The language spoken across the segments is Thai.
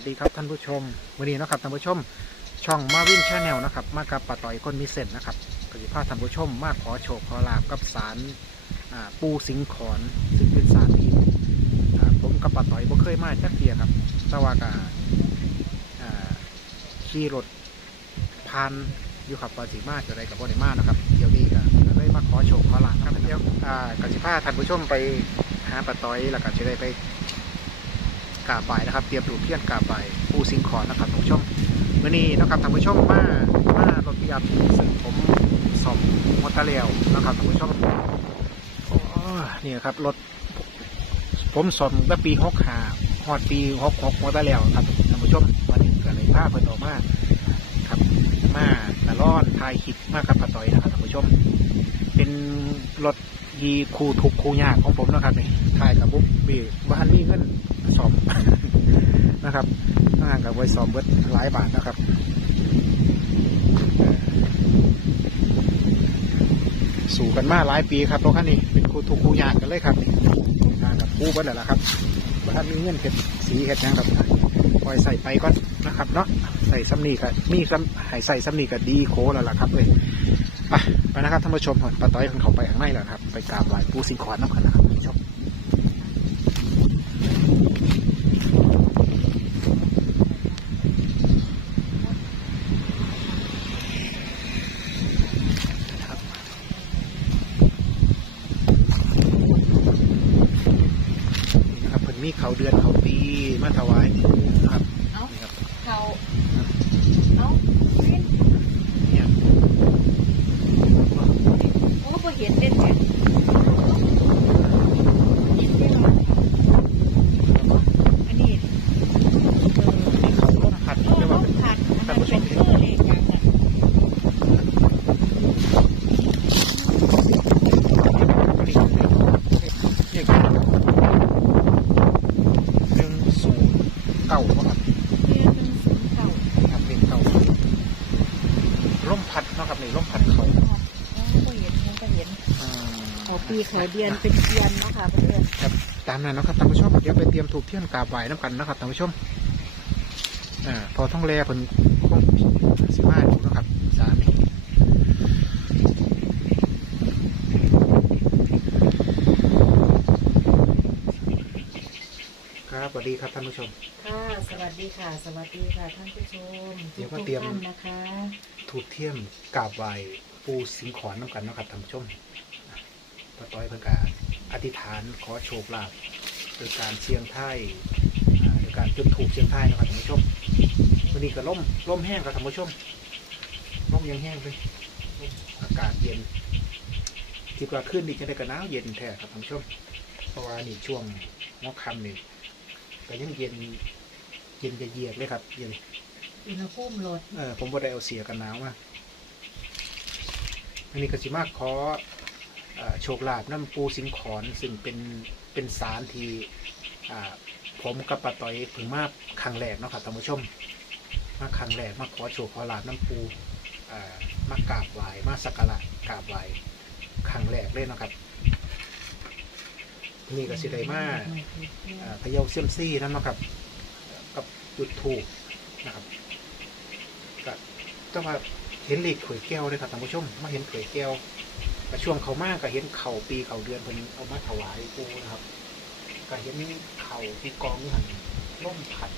สดีครับสวัสดีครับท่านผู้ชมวันนี้นะครับท่านผู้ชม ช่องมาวินชาแนลนะครับ มากับป้าต่อยคนมีเส้นนะครับกสิภาท่านผู้ชมมาขอโชคขอลาบกับสารปูสิงขอนซึ่งเป็นสารที่ผมกับป้าต่อยบ่เคยมาจักเทียครับแต่ว่ากาขี่รถผ่านอยู่ขับปาสีมาจะได้กับบ่ได้มานะครับเดี๋ยวนี้ก็ก็เลยมาขอโชคขอลาบครับเดี๋ยวกสิภาท่านผู้ชมไปหาป้าต่อยแล้วก็จะได้ไป กาบนะครับเตรียมถูกเทียนกาบไหว้ปูสิงขอนนะครับท่านผู้ชมวันนี้นะครับท่านผู้ชมมามารถพิยับซึ่งผมสอบมอเตอร์เรลนะครับท่านผู้ชมโอ้นี่ครับรถผมสอบตั้งปีหกหาฮอดปีหกหกมอเตอร์เรลครับท่านผู้ชมวันนี้ก็เลยพาเพิ่ออกมาครับมาตะล่อนทายคลิปมากับปะต่อยนะครับท่านผู้ชม เป็นรถยีคูทุกคูยากของผมนะครับนี่ถ่ายกับบุ๊บบีบ้านมีเงิน สอบนะครับห่างกับไว้สอบเบิดหลายบาทนะครับสู่กันมาหลายปีครับรถคันนี้เป็นคูทุกคูยากกันเลยครับนี่ทางกับคู่เบิดแล้วล่ะครับบ้านมีเงินเห็ดสีเห็ดหยังครับปล่อยใส่ไปก่อนนะครับ เนาะใส่ซ้ำนี่ก็มีซ้ำให้ใส่ซ้ำนี่ก็ดีโคแล้วล่ะครับเลยไปไปนะครับท่านผู้ชมปาต้อยคนเขาไปข้างในแล้วครับ ไปกราบไหว้ปูสิงขอนน้ำกันนะครับท่านผู้ชมครับนี่นะครับเพิ่นมีเขาเดือนเขาปีมาถวายนี่นะครับ เอ้า นี่ครับ เขาเอ้าเล่น เนี่ย โอ้ก็เห็นเล่นแค่เห็นได้หรออันนี้เออ มีเขาล่มพัด โอ้ เรียก ต้ ว่า อง เป็น ผัดมันเป็นเพื่อเลขอย่างนั้น เนี่ยหนึ่งศูนย์เก้าครับ เรียนเป็นศูนย์เก่า ครับเป็นเก่า ร่มพัดเนาะครับนี่ร่มพัดเขาโอ้ก็เห็นมันก็เห็นอ่าเขาปีเขาเดือนเป็นเดือนเนาะค่ะเพื่อนตามนั้นเนาะครับท่านผู้ชมเดี๋ยวไปเตรียมถูกเทียนกราบไหว้น้ำกันนะครับท่านผู้ชมอ่าพอต้องแลเพิ่นคงสิมาดูนะครับสามีครับ สวัสดีครับท่านผู้ชม ค่ะ สวัสดีค่ะ สวัสดีค่ะท่านผู้ชมเดี๋ยวทุก็กเตรียมท่านนะคะ ถูกเทียมกราบไหว้ปูสิงขอนน้ำกันเนาะครับท่านผู้ชมป้าต้อยเพิ่นกาอธิษฐานขอโชคลาภโดยการเชียงไทยอ่าโดยการจุดถูกเชียงไทยนะครับท่านผู้ชมวันนี้ก็ล่มล่มแห้งครับท่านผู้ชมล่มยังแห้งเลยลมอากาศเย็นคิดว่าขึ้นดีจะได้กระหนาวเย็นแท้ครับท่านผู้ชม เพราะว่านี่ช่วงหัวค่ำนี่ ก็ยังเย็นเย็นจะเยียดเลยครับเย็นอุณหภูมิลดเออผมบ่ได้เอาเสียกันหนาวมาอันนี้ก็สิมาขอเอ่อโชคลาภน้ำปูสิงขอนซึ่งเป็นเป็นสารที่อ่าผมกับป้าต้อยเพิ่งมาครั้งแรกเนาะครับท่านผู้ชม มาครั้งแรกมาขอโชคขอลาภน้ำปูอ่ามากราบไหว้มาสักการะกราบไหว้ครั้งแรกเลยเนาะครับ นี่ก็สิได้มาพะเยาเซียมซี่นั่นเนาะครับ กับจุดถูกนะครับก็จะว่าเห็นเหล็กถวยแก้วเลยครับท่านผู้ชมมาเห็นถวยแก้วก็ช่วงเขามากก็เห็นเข่าปีเข่าเดือนเพิ่นเอามาถวายปูนะครับก็เห็นเข่าที่กองนี่หันล่มผัด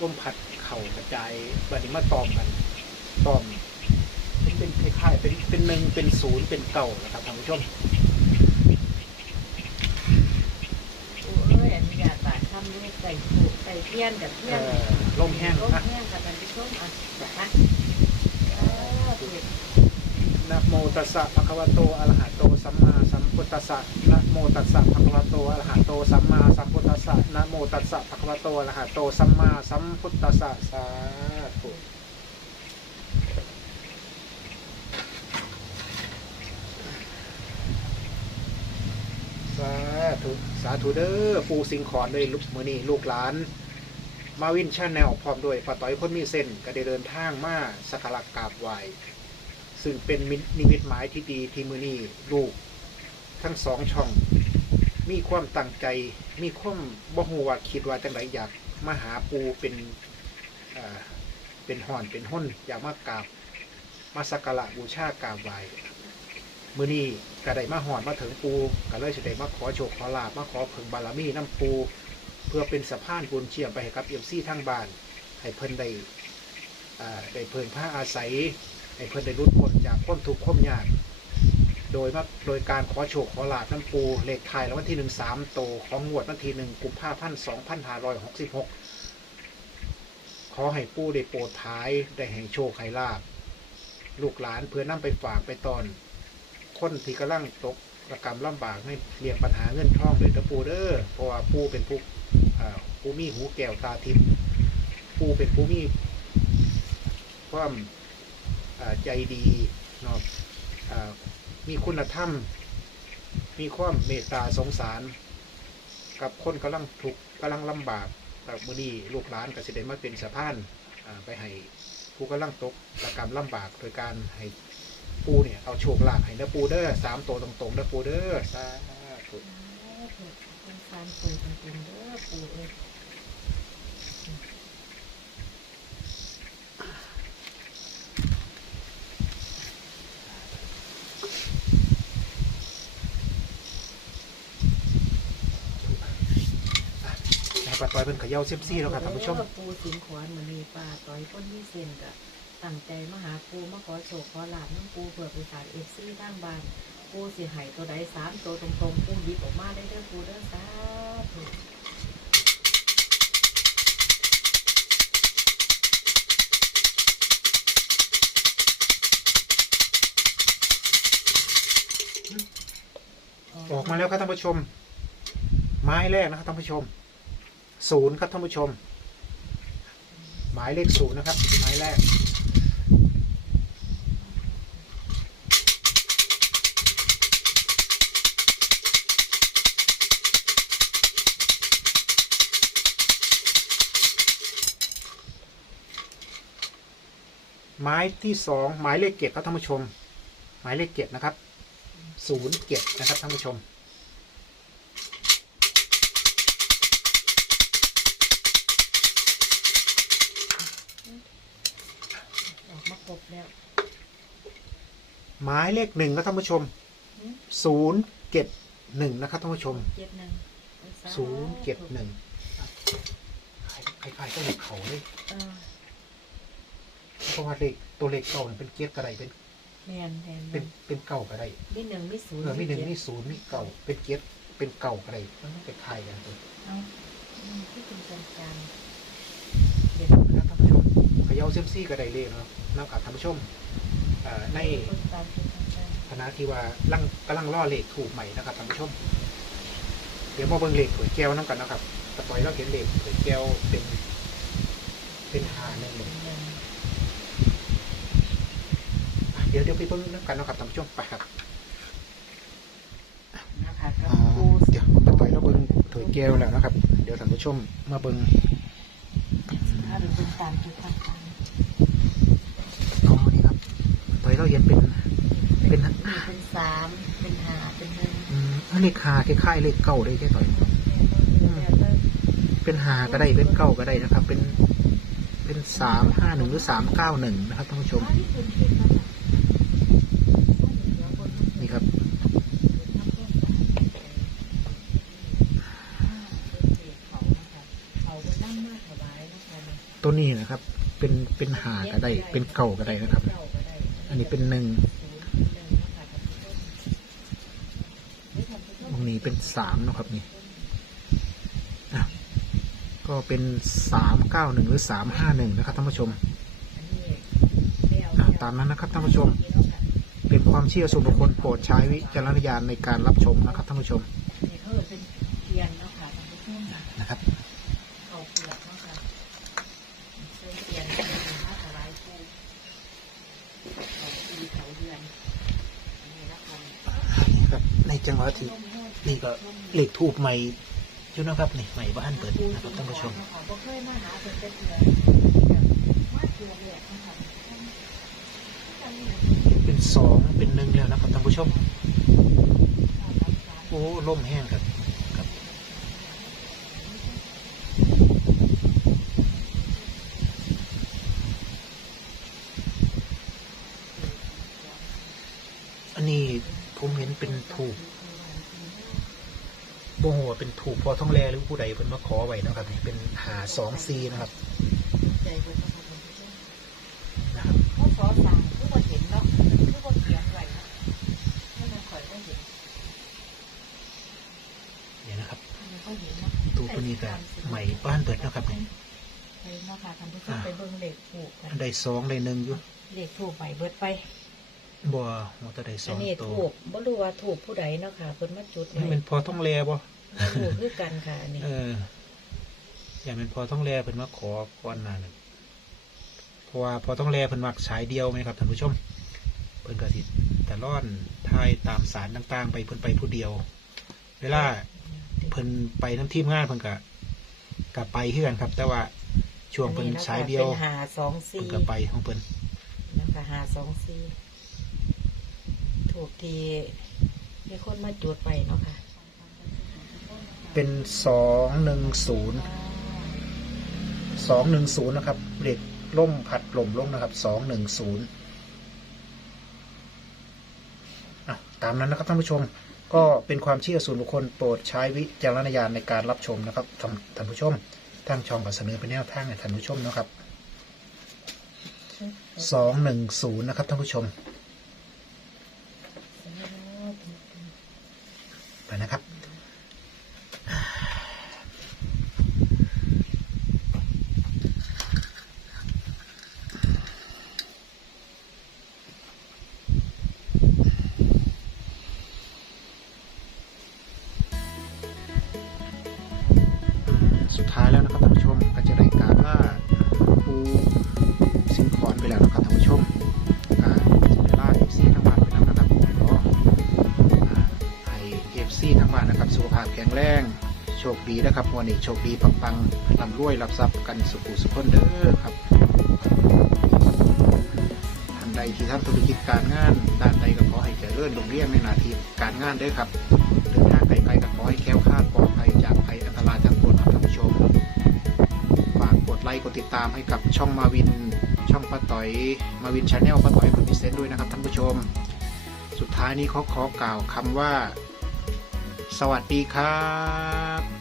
ล่มผัดเข่ากระจายบัดนี้มาตอมกันตอมเป็นเป็นคล้ายๆเป็นเป็นหนึ่งเป็นศูนย์เป็นเก่านะครับท่านผู้ชม โอ้ยอนุญาตบาด ส่ถูกใส่เทียนกับเทียนล่มแห้งร่มแห้งกับมันไปช่วงอะนะนะโมตัสสะภะคะวะโตอะระหะโตสัมมาสัมพุทธัสสะนะโมตัสสะภะคะวะโตอะระหะโตสัมมาสัมพุทธัสสะนะโมตัสสะภะคะวะโตอะระหะโตสัมมาสัมพุทธัสสะสาธุ สาธุสาธุเด้อปูสิงขอนเลยลูกมือนี่ลูกหลาน มาวินชาแนลพร้อมด้วยป้าต้อยคนมีเส้นก็ได้เดินทางมาสักการะกราบไหว้ซึ่งเป็นมินิมิตหมายที่ดีที่มือนี้ลูก ทั้งสองช่อง มีความตั้งใจ มีความบ่ฮู้ว่าคิดว่าจังไดอยากมาหาปูเป็นเอ่อเป็นห่อนเป็นห้นอยากมากราบมาสักการะบูชากราบไหว้ มือนี้ก็ไดมาหอดมาถึงปูก็เลยสิได้มาขอโชคขอลาบมาขอเพิ่งบารมีน้ำปู เพื่อเป็นสะพานบุญเชื่อมไปให้กับเอ็มซี่ทางบ้าน ให้เพิ่นได้อ่าได้เพิ่งผ้าอาศัย ให้เพิ่นได้รุดพ้นจากความทุกข์ความยาก โดยมาโดยการขอโชคขอลาบน้ำปูเลขไทยแล้ววันที่หนึ่งสามโตของงวดวันที่หนึ่งกุมภาพันธ์สองพันห้าร้อยหกสิบหกขอให้ปูได้โปรดท้ายได้แห่งโชคให้ลาบ ลูกหลานเพื่อนำไปฝากไปตอน คนที่กำลังตกระกรรมลำบากในเรียงปัญหาเงินทองเลยนะปูเด้อเพราะว่าปูเป็นผู้อู้มีหูแก้วตาทิพย์ปูเป็นผู้มีความใจดีเนาะมีคุณธรรม มีความเมตตาสงสาร กับคนกำลังทุกข์กำลังลำบากแบบมือนี้ลูกหลานก็สิได้มาเป็นสะพานไปให้ผู้กำลังตกระกรรมลำบากโดยการให้ ปูเนี่ยเอาโชคลาภให้นะปูเด้อสามตัวตรงๆนะปูเด้อสาธุเป็นสามตัวจริงๆเด้อปูเอ้ยให้ปาต่อยเป็นเขย่าเซยมซี่แล้วครับท่านผู้ชมเด้อปูสิงขวานมือนีป่าต่อยก้นที่เซนกะ ตั้งใจมาหาปูมาขอโชคขอลาบน้ำปูเผื่อไปฝากเอฟซีทางบ้านปูเสิใหายตัวใดสามตัวตรงๆปูยิบออกมาได้เด้อปูเด้อสาธุออกมาแล้วครับท่านผู้ชม ไม้แรกนะครับท่านผู้ชมศูนย์ครับท่านผู้ชม หมายเลขศูนย์นะครับ ไม้แรก ไม้ที่สองหมายเลขเจ็ดครับท่านผู้ชม หมายเลขเจ็ดนะครับศูนย์เจ็ดนะครับท่านผู้ชมออกมาครบแล้วหมายเลขหนึ่งครับท่านผู้ชมศูนย์เจ็ดหนึ่งนะครับท่านผู้ชมเจ็ดหนึ่งศูนย์เจ็ดหนึ่งคล้ายๆก็เลขเขาเลย เออ เพราะว่าเลขตัวเลขเก่าเนี่ยเป็นเกียรกระไดเป็นแมนแมนเป็นเป็นเก่ากระไดมีหนึ่งมีศูนย์เออมีหนึ่งเจ็ดมีศูนย์มีเก่าเป็นเกียรเป็นเก่ากระไดมันเป็นคล้ายกันเลยเอาอืมที่เป็นกลางกลางเจ็ดนะครับท่านผู้ชมเขย่าเซยมซี่กระไดเลขนะครับนับกับท่านผู้ชมเอ่อในคนตามเป็นกลางกลางคณะที่ว่าลังกำลังล่อเลขถูกใหม่นะครับท่านผู้ชม เดี๋ยวมาเบิ่งเลขถวยแก้วน้ำกันนะครับตะปอยเราเห็นเลขถวยแก้วเป็น เป็นหาหนึ่งเลย หนึ่ง อะเดี๋ยวเดี๋ยวไปเบิ่งน้ำกันนะครับท่านผู้ชมไปครับนะคะกับอ๋อปูเดี๋ยวตะปอยเราเบิ่งถวยแก้วแล้วนะครับ เดี๋ยวท่านผู้ชมมาเบิ่งถ้าเป็นคนตามจุดต่างอ๋อนี่ครับตะปอยเราเห็นเป็นๆเป็นเป็นสามเป็นห้าเป็นหนึ่งอืมอันนี้คาคล้ายๆเลขเก้าเลยแค่ต่อยเป็นหาก็ได้เป็นเก้าก็ได้นะครับ เป็นเป็นสามห้าหนึ่งหรือสามเก้าหนึ่งนะครับท่านผู้ชมนี่ครับ ตัวนี้นะครับ เป็นเป็นหาก็ได้ เป็นเก่าก็ได้นะครับ อันนี้เป็นหนึ่งตรงนี้เป็นสามนะครับนี่ก็เป็นสามเก้าหนึ่งหรือสามห้าหนึ่งนะครับท่านผู้ชมตามนั้นนะครับท่านผู้ชม เป็นความเชื่อส่วนบุคคลโปรดใช้วิจารณญาณในการรับชมนะครับท่านผู้ชม นี่เขาเป็นเทียนเนาะค่ะท่านผู้ชม นะครับ เขาเปลือกเนาะค่ะเส้นเทียนเป็นผ้าสลายคู่เขาปีเขาเดือนอันนี้ละกัน ครับในจังหวะที่ นี่ก็เลขทูบใหม่อยู่นะครับนี่ใหม่บ้านเปิดนะครับท่านผู้ชมเป็นเป็นเดือนมาเดือนเลยนะคะเป็นสองเป็นหนึ่งแล้วนะครับท่านผู้ชม โอ้ล่มแห้งครับ นี้ผมเห็นเป็นถูกโบโหว่าเป็นถูกพอท่องแรหรือผู้ใดเพิ่นมาขอไว้เนาะครับนี่เป็นหาสองซีนะครับใจเบิดนะครับนะครับเขาขอสั่งคือบ่เห็นเนาะคือบ่เขียนไว้เนาะให้มันข่อยได้เห็นเนี่ยนะครับให้มันก็เห็นเนาะตูตัวนี้ก็ใหม่บ้านเปิดเนาะครับนี่ไปเนาะค่ะท่านผู้ชมไปเบิ่งเลขถูกกันอันใดสองใดหนึ่งอยู่เลขถูกใหม่เบิดไปบัวหัวตะใดสอัอนงนี้ตัวถูกบ่รู้ว่าถูกผู้ใดเนาะค่ะเพิ่นมาจุดนี่ไว้เป็นพอท่องแรบ่ ถูกคือกันค่ะอันนี้เออ อย่างเป็นพอท่องแรเพิ่นมาขอก่อนหน้านั้นเพราะว่าพอท่องแรเพิ่นมักฉายเดียวไหมครับท่านผู้ชม เพิ่นก็สิแต่ร่อนทายตามสารต่างๆ ไปเพิ่นไปผู้เดียว เวลาเพิ่นไปน้ำทีมงานเพิ่นก็กลับไปคือกันครับ แต่ว่าช่วงเพิ่นฉายเดียวเป็นหาสองเพิ่สี่นก็ไปของเพิ่นนะคะหาสองสี่ถูกทีมีคนมาจุดไปเนาะค่ะ เป็นสองหนึ่งศูนย์สองหนึ่งศูนย์นะครับเด็กล่มผัดลมลงนะครับสองหนึ่งศูนย์ตามนั้นนะครับท่านผู้ชมก็เป็นความเชื่อส่วนบุคคลโปรดใช้วิจารณญาณในการรับชมนะครับท่านท่านผู้ชมทางช่องก็เสนอเป็นแนวทางให้ท่านผู้ชมนะครับสองหนึ่งศูนย์นะครับท่านผู้ชม ท่านผู้ชมอ่าจะได้ล่าเอฟซีทั้งบ้านไปแล้วนะครับก็อ่าให้เอฟซีทั้งบ้านนะครับสุขภาพแข็งแรงโชคดีนะครับวันนี้โชคดีปังๆร่ำรวยรับทรัพย์กันสุขุสุขคนเด้อครับท่านใดที่ทำธุรกิจการงานด้านใดก็ขอให้เจริญรุ่งเรืองในหน้าที่การงานด้อครับเดินทาไกลๆก็ขอให้แค้วคลาดปลอดภัยจากภัยอันตรายทั้งปวงครับท่านผู้ชมฝากกดไลค์กดติดตามให้กับช่องมาวิน ช่องป้าต่อยมาวินชาแนลป้าต่อยคนพิเศษด้วยนะครับท่านผู้ชม สุดท้ายนี้ขอขอกล่าวคำว่า สวัสดีครับ